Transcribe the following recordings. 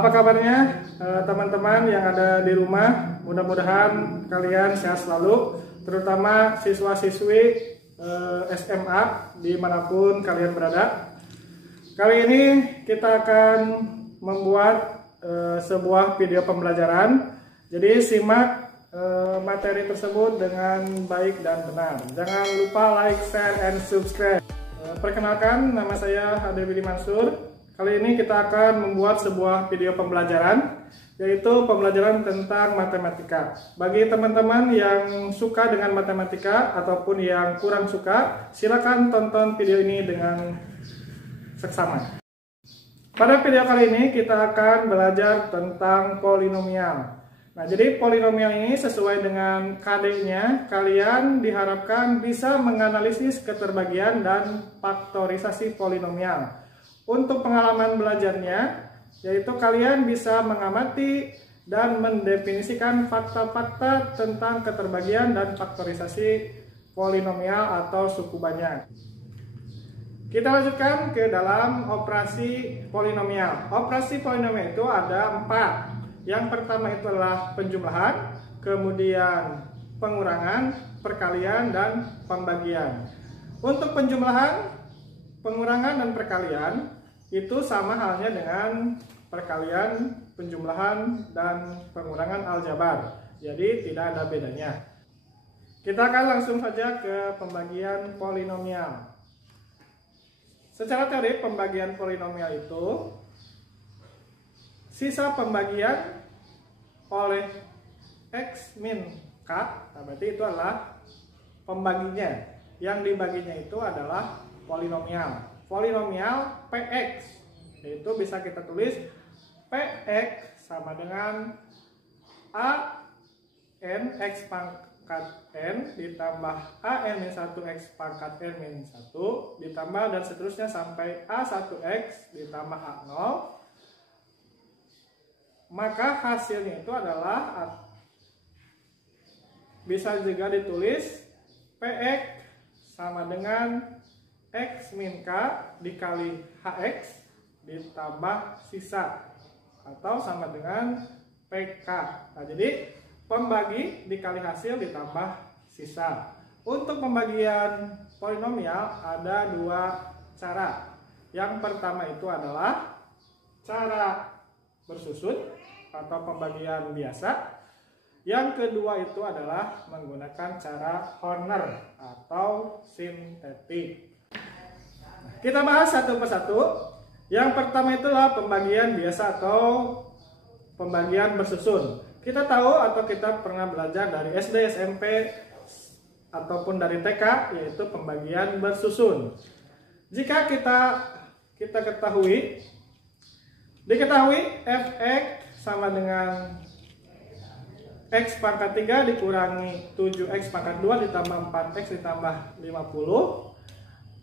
Apa kabarnya teman-teman yang ada di rumah? Mudah-mudahan kalian sehat selalu, terutama siswa-siswi SMA dimanapun kalian berada. Kali ini kita akan membuat sebuah video pembelajaran. Jadi simak materi tersebut dengan baik dan benar. Jangan lupa like, share, and subscribe. Perkenalkan, nama saya Hade Willy Mansur. Kali ini kita akan membuat sebuah video pembelajaran, yaitu pembelajaran tentang matematika. Bagi teman-teman yang suka dengan matematika ataupun yang kurang suka, silakan tonton video ini dengan seksama. Pada video kali ini kita akan belajar tentang polinomial. Nah, jadi polinomial ini sesuai dengan KD-nya, kalian diharapkan bisa menganalisis keterbagian dan faktorisasi polinomial. Untuk pengalaman belajarnya, yaitu kalian bisa mengamati dan mendefinisikan fakta-fakta tentang keterbagian dan faktorisasi polinomial atau suku banyak. Kita lanjutkan ke dalam operasi polinomial. Operasi polinomial itu ada 4. Yang pertama itu adalah penjumlahan, kemudian pengurangan, perkalian, dan pembagian. Untuk penjumlahan, pengurangan, dan perkalian itu sama halnya dengan perkalian, penjumlahan, dan pengurangan aljabar. Jadi tidak ada bedanya. Kita akan langsung saja ke pembagian polinomial. Secara teori pembagian polinomial itu sisa pembagian oleh X min K, berarti itu adalah pembaginya. Yang dibaginya itu adalah polinomial. Polinomial Px, yaitu bisa kita tulis Px sama dengan AN X pangkat N ditambah AN min 1 X pangkat N min 1 ditambah dan seterusnya sampai A1X ditambah A0. Maka hasilnya itu adalah bisa juga ditulis Px sama dengan X min K dikali HX ditambah sisa atau sama dengan PK. Nah, jadi pembagi dikali hasil ditambah sisa. Untuk pembagian polinomial ada 2 cara. Yang pertama itu adalah cara bersusun atau pembagian biasa. Yang kedua itu adalah menggunakan cara Horner atau sintetik. Kita bahas satu persatu. Yang pertama itulah pembagian biasa atau pembagian bersusun. Kita tahu atau kita pernah belajar dari SD, SMP, ataupun dari TK, yaitu pembagian bersusun. Jika kita diketahui Fx sama dengan X pangkat 3 dikurangi 7X pangkat 2 ditambah 4X ditambah 50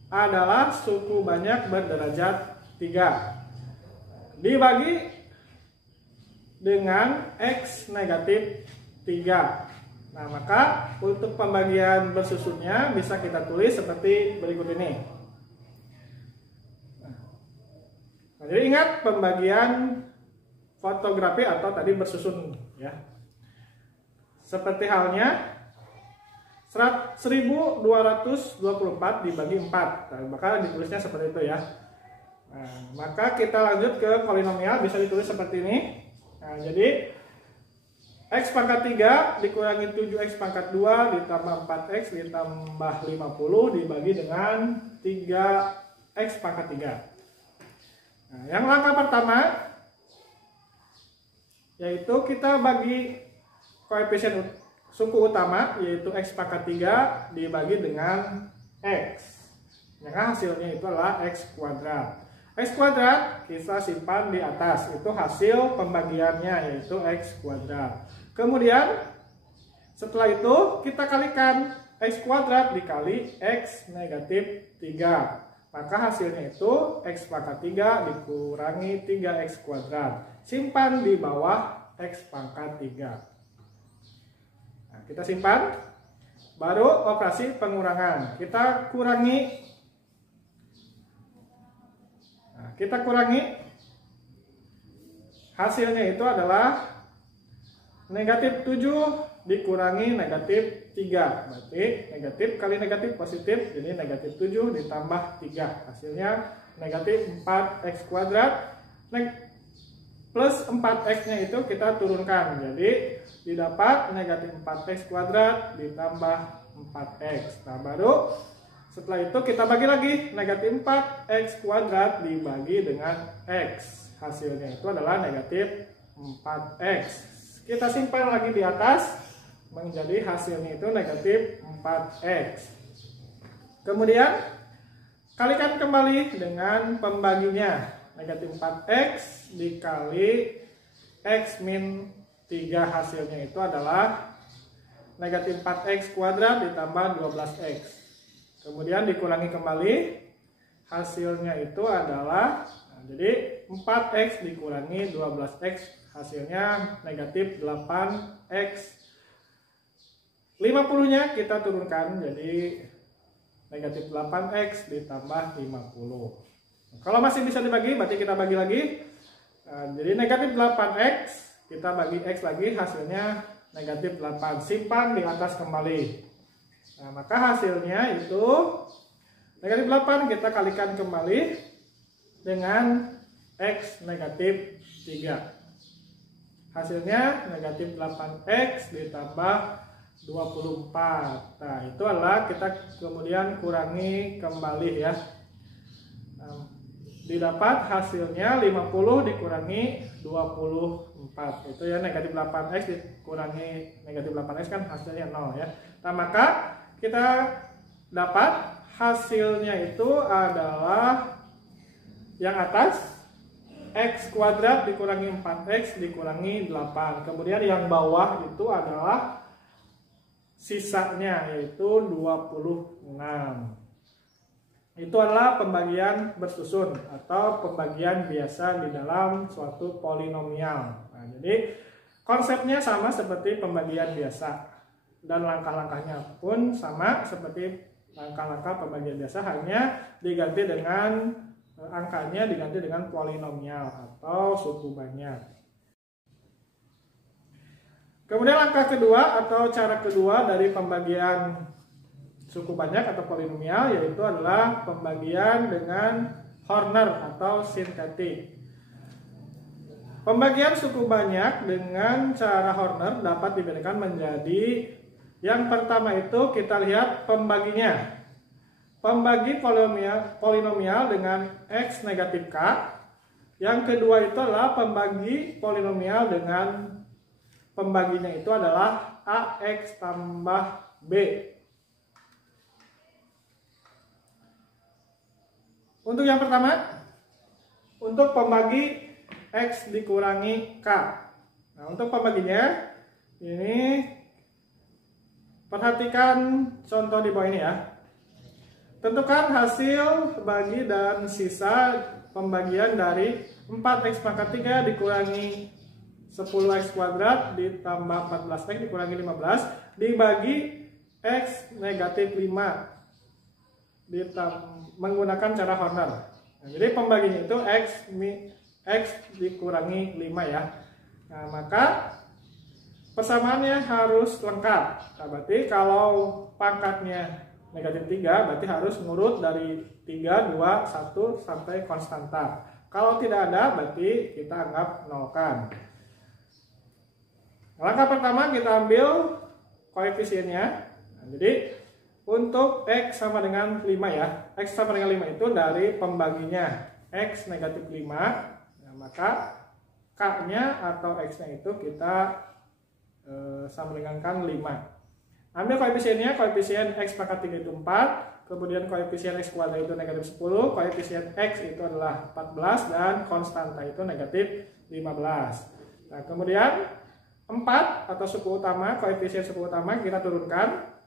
adalah suku banyak berderajat 3 dibagi dengan X negatif 3. Nah, maka untuk pembagian bersusunnya bisa kita tulis seperti berikut ini. Nah, jadi ingat pembagian fotografi atau tadi bersusun ya. Seperti halnya 1224 dibagi 4. Nah, maka ditulisnya seperti itu ya. Nah, maka kita lanjut ke polinomial, bisa ditulis seperti ini. Nah, jadi X pangkat 3 dikurangi 7X pangkat 2 ditambah 4X ditambah 50 dibagi dengan 3X pangkat 3. Nah, yang langkah pertama yaitu kita bagi koefisien suku utama, yaitu X pangkat 3 dibagi dengan X. Maka hasilnya itu adalah X kuadrat. X kuadrat kita simpan di atas, itu hasil pembagiannya, yaitu X kuadrat. Kemudian setelah itu kita kalikan X kuadrat dikali X negatif 3. Maka hasilnya itu X pangkat 3 dikurangi 3X kuadrat. Simpan di bawah X pangkat 3. Nah, kita simpan. Baru operasi pengurangan. Kita kurangi hasilnya itu adalah negatif 7 dikurangi negatif 3. Berarti negatif kali negatif positif, jadi negatif 7 ditambah 3. Hasilnya negatif 4x kuadrat. Plus 4x-nya itu kita turunkan. Jadi didapat negatif 4x kuadrat ditambah 4x. Nah, baru setelah itu kita bagi lagi. Negatif 4x kuadrat dibagi dengan x. Hasilnya itu adalah negatif 4x. Kita simpan lagi di atas, menjadi hasilnya itu negatif 4x. Kemudian kalikan kembali dengan pembaginya. Negatif 4x dikali x min 3, hasilnya itu adalah negatif 4x kuadrat ditambah 12x. Kemudian dikurangi kembali, hasilnya itu adalah, jadi 4x dikurangi 12x, hasilnya negatif 8x. 50-nya kita turunkan, jadi negatif 8x ditambah 50. Kalau masih bisa dibagi, berarti kita bagi lagi. Jadi negatif 8x, kita bagi x lagi, hasilnya negatif 8. Simpan di atas kembali. Nah, maka hasilnya itu negatif 8 kita kalikan kembali dengan x negatif 3. Hasilnya negatif 8x ditambah 24. Nah, itu adalah kita kemudian kurangi kembali ya. Didapat hasilnya 50 dikurangi 24. Itu ya, negatif 8x dikurangi negatif 8x kan hasilnya 0 ya. Nah, maka kita dapat hasilnya itu adalah yang atas x kuadrat dikurangi 4x dikurangi 8. Kemudian yang bawah itu adalah sisanya, yaitu 26. Itu adalah pembagian bersusun atau pembagian biasa di dalam suatu polinomial. Nah, jadi konsepnya sama seperti pembagian biasa dan langkah-langkahnya pun sama seperti langkah-langkah pembagian biasa, hanya diganti dengan angkanya diganti dengan polinomial atau suku banyak. Kemudian langkah kedua atau cara kedua dari pembagian suku banyak atau polinomial yaitu adalah pembagian dengan Horner atau sintetik. Pembagian suku banyak dengan cara Horner dapat dibedakan menjadi, yang pertama itu kita lihat pembaginya. Pembagi polinomial dengan x negatif k. Yang kedua itu adalah pembagi polinomial dengan pembaginya itu adalah ax tambah b. Untuk yang pertama, untuk pembagi x dikurangi k. Nah, untuk pembaginya ini perhatikan contoh di bawah ini ya. Tentukan hasil bagi dan sisa pembagian dari 4x pangkat 3 dikurangi 10x kuadrat ditambah 14x dikurangi 15 dibagi x negatif 5 menggunakan cara Horner. Nah, jadi pembaginya itu x dikurangi 5 ya. Nah, maka persamaannya harus lengkap. Nah, berarti kalau pangkatnya negatif 3 berarti harus ngurut dari 3, 2, 1 sampai konstanta. Kalau tidak ada berarti kita anggap nolkan. Langkah pertama kita ambil koefisiennya. Nah, jadi untuk x sama dengan 5 ya. X sama dengan 5 itu dari pembaginya x negatif 5. Nah, maka k-nya atau x-nya itu kita sama dengankan 5. Ambil koefisiennya, koefisien x pangkat 3 itu 4. Kemudian koefisien x kuadrat itu negatif 10. Koefisien x itu adalah 14. Dan konstanta itu negatif 15. Nah, kemudian 4 atau suku utama, koefisien suku utama kita turunkan.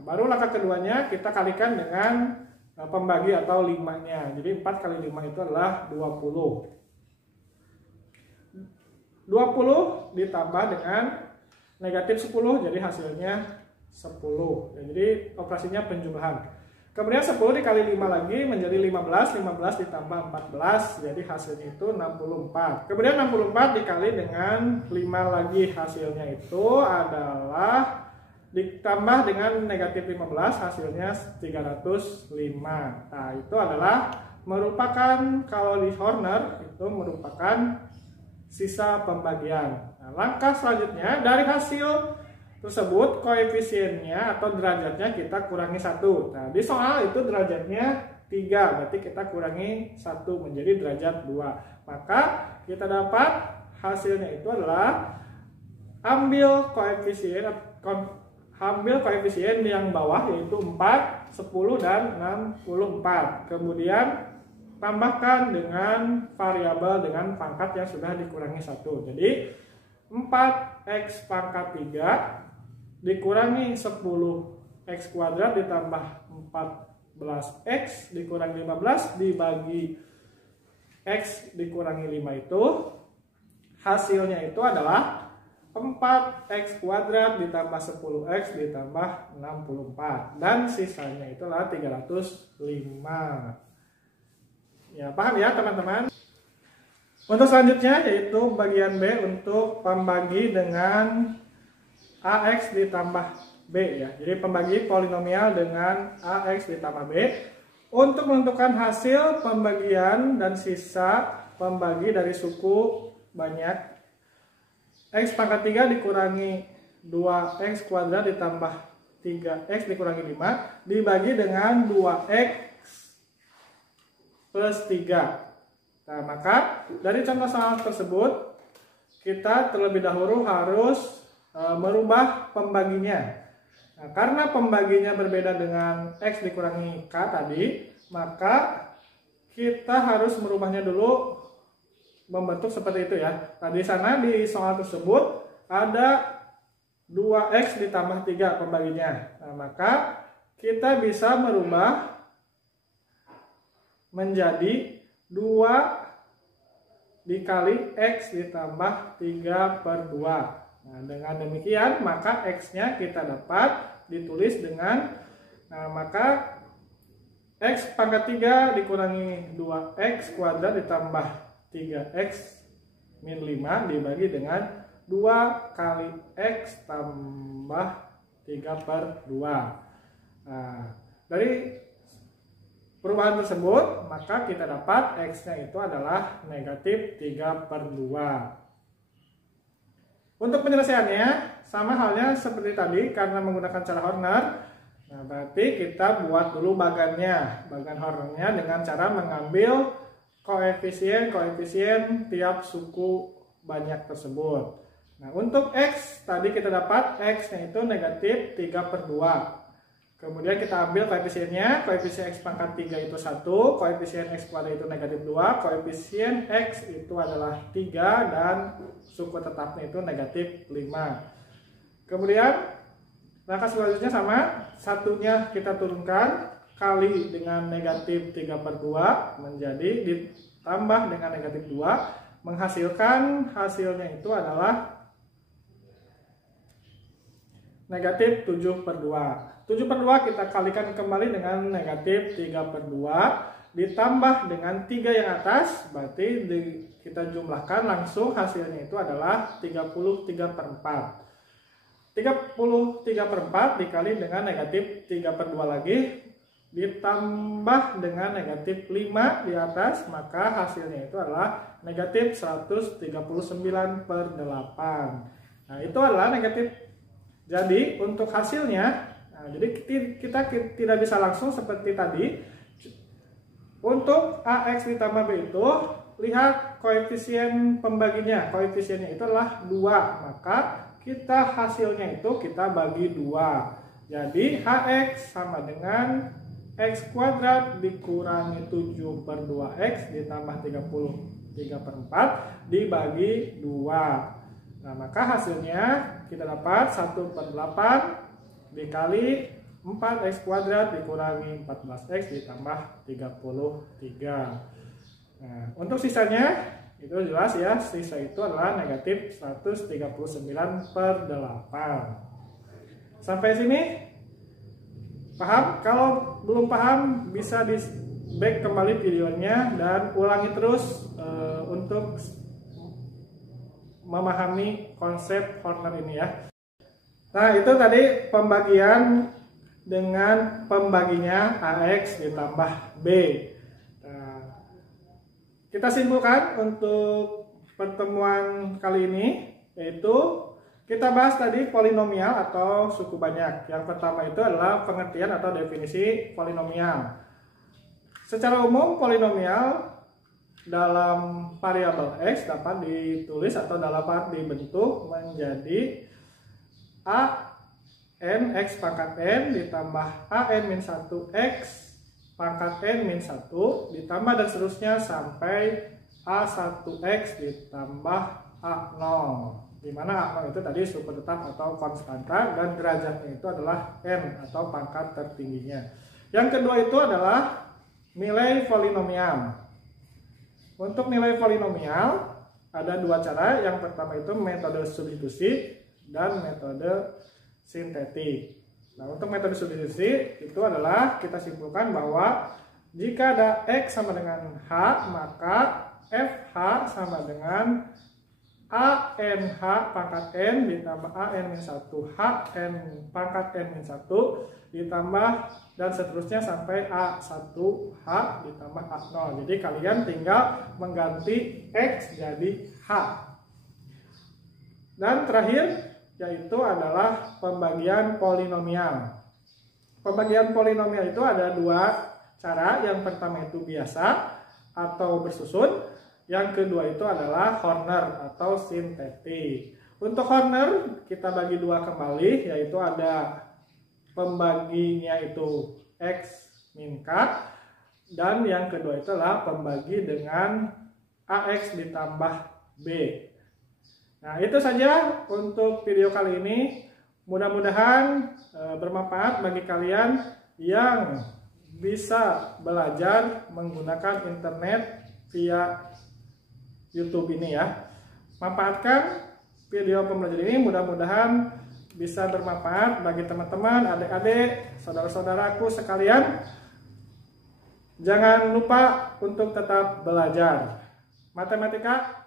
Baru langkah keduanya kita kalikan dengan pembagi atau 5-nya. Jadi 4 kali 5 itu adalah 20. 20 ditambah dengan negatif 10, jadi hasilnya 10. Jadi operasinya penjumlahan. Kemudian 10 dikali 5 lagi menjadi 15, 15 ditambah 14, jadi hasilnya itu 64. Kemudian 64 dikali dengan 5 lagi, hasilnya itu adalah ditambah dengan negatif 15, hasilnya 305. Nah, itu adalah merupakan, kalau di Horner itu merupakan sisa pembagian. Nah, langkah selanjutnya dari hasil tersebut koefisiennya atau derajatnya kita kurangi 1. Nah, di soal itu derajatnya 3, berarti kita kurangi 1 menjadi derajat 2. Maka kita dapat hasilnya itu adalah ambil koefisien yang bawah yaitu 4, 10 dan 64. Kemudian tambahkan dengan variabel dengan pangkat yang sudah dikurangi 1. Jadi 4x pangkat 3 dikurangi 10x kuadrat ditambah 14x dikurangi 15 dibagi x dikurangi 5, itu hasilnya itu adalah 4x kuadrat ditambah 10x ditambah 64, dan sisanya itulah 305. Ya, paham ya teman-teman? Untuk selanjutnya yaitu bagian B untuk pembagi dengan AX ditambah B ya. Jadi pembagi polinomial dengan AX ditambah B. Untuk menentukan hasil pembagian dan sisa pembagi dari suku banyak, X pangkat 3 dikurangi 2X kuadrat ditambah 3X dikurangi 5 dibagi dengan 2X plus 3. Nah, maka dari contoh soal tersebut kita terlebih dahulu harus merubah pembaginya. Nah, karena pembaginya berbeda dengan X dikurangi K tadi, maka kita harus merubahnya dulu membentuk seperti itu ya. Tadi sana di soal tersebut ada 2X ditambah 3 pembaginya. Nah, maka kita bisa merubah menjadi 2 dikali X ditambah 3/2. Nah, dengan demikian maka X-nya kita dapat ditulis dengan maka X pangkat 3 dikurangi 2X kuadrat ditambah 3X min 5 dibagi dengan 2 kali X tambah 3/2. Nah, dari perubahan tersebut maka kita dapat X-nya itu adalah negatif 3/2. Untuk penyelesaiannya sama halnya seperti tadi, karena menggunakan cara Horner. Nah, berarti kita buat dulu bagannya, bagan Hornernya dengan cara mengambil koefisien tiap suku banyak tersebut. Nah, untuk X tadi kita dapat X-nya itu negatif 3/2. Kemudian kita ambil koefisiennya, koefisien X pangkat 3 itu 1, koefisien X kuadrat itu negatif 2, koefisien X itu adalah 3, dan suku tetapnya itu negatif 5. Kemudian langkah selanjutnya sama, satunya kita turunkan, kali dengan negatif 3/2 menjadi ditambah dengan negatif 2, menghasilkan hasilnya itu adalah negatif 7/2. 7/2 kita kalikan kembali dengan negatif 3/2 ditambah dengan 3 yang atas, berarti kita jumlahkan langsung hasilnya itu adalah 33/4. 33/4 dikali dengan negatif 3/2 lagi ditambah dengan negatif 5 di atas, maka hasilnya itu adalah negatif 139/8. Nah, itu adalah negatif. Jadi untuk hasilnya, jadi kita tidak bisa langsung seperti tadi. Untuk AX ditambah B itu, lihat koefisien pembaginya. Koefisiennya itu adalah 2. Maka kita hasilnya itu kita bagi 2. Jadi HX sama dengan X kuadrat dikurangi 7/2X ditambah 33/4 dibagi 2. Nah, maka hasilnya kita dapat 1/8 dikali 4x kuadrat dikurangi 14x ditambah 33. Nah, untuk sisanya itu jelas ya, sisa itu adalah negatif 139/8. Sampai sini Paham? Kalau belum paham bisa di back kembali videonya dan ulangi terus untuk memahami konsep corner ini ya. Nah, itu tadi pembagian dengan pembaginya AX ditambah B. Nah, kita simpulkan untuk pertemuan kali ini, yaitu kita bahas tadi polinomial atau suku banyak. Yang pertama itu adalah pengertian atau definisi polinomial. Secara umum, polinomial dalam variabel X dapat ditulis atau dapat dibentuk menjadi a n x pangkat n ditambah a n-1 x pangkat n-1 ditambah dan seterusnya sampai a1x ditambah a0, di mana a0 itu tadi suku tetap atau konstanta dan derajatnya itu adalah n atau pangkat tertingginya. Yang kedua itu adalah nilai polinomial. Untuk nilai polinomial ada dua cara. Yang pertama itu metode substitusi dan metode sintetik. Nah, untuk metode substitusi itu adalah kita simpulkan bahwa jika ada X sama dengan H, maka FH sama dengan ANH pangkat N ditambah AN-1 HN pangkat N-1 ditambah dan seterusnya sampai A1H ditambah A0. Jadi kalian tinggal mengganti X jadi H. Dan terakhir yaitu adalah pembagian polinomial. Pembagian polinomial itu ada dua cara. Yang pertama itu biasa atau bersusun. Yang kedua itu adalah Horner atau sintetik. Untuk Horner kita bagi dua kembali, yaitu ada pembaginya itu X min K, dan yang kedua itu adalah pembagi dengan AX ditambah B. Nah, itu saja untuk video kali ini. Mudah-mudahan bermanfaat bagi kalian yang bisa belajar menggunakan internet via YouTube ini ya. Manfaatkan video pembelajaran ini, mudah-mudahan bisa bermanfaat bagi teman-teman, adik-adik, saudara-saudaraku sekalian. Jangan lupa untuk tetap belajar. Matematika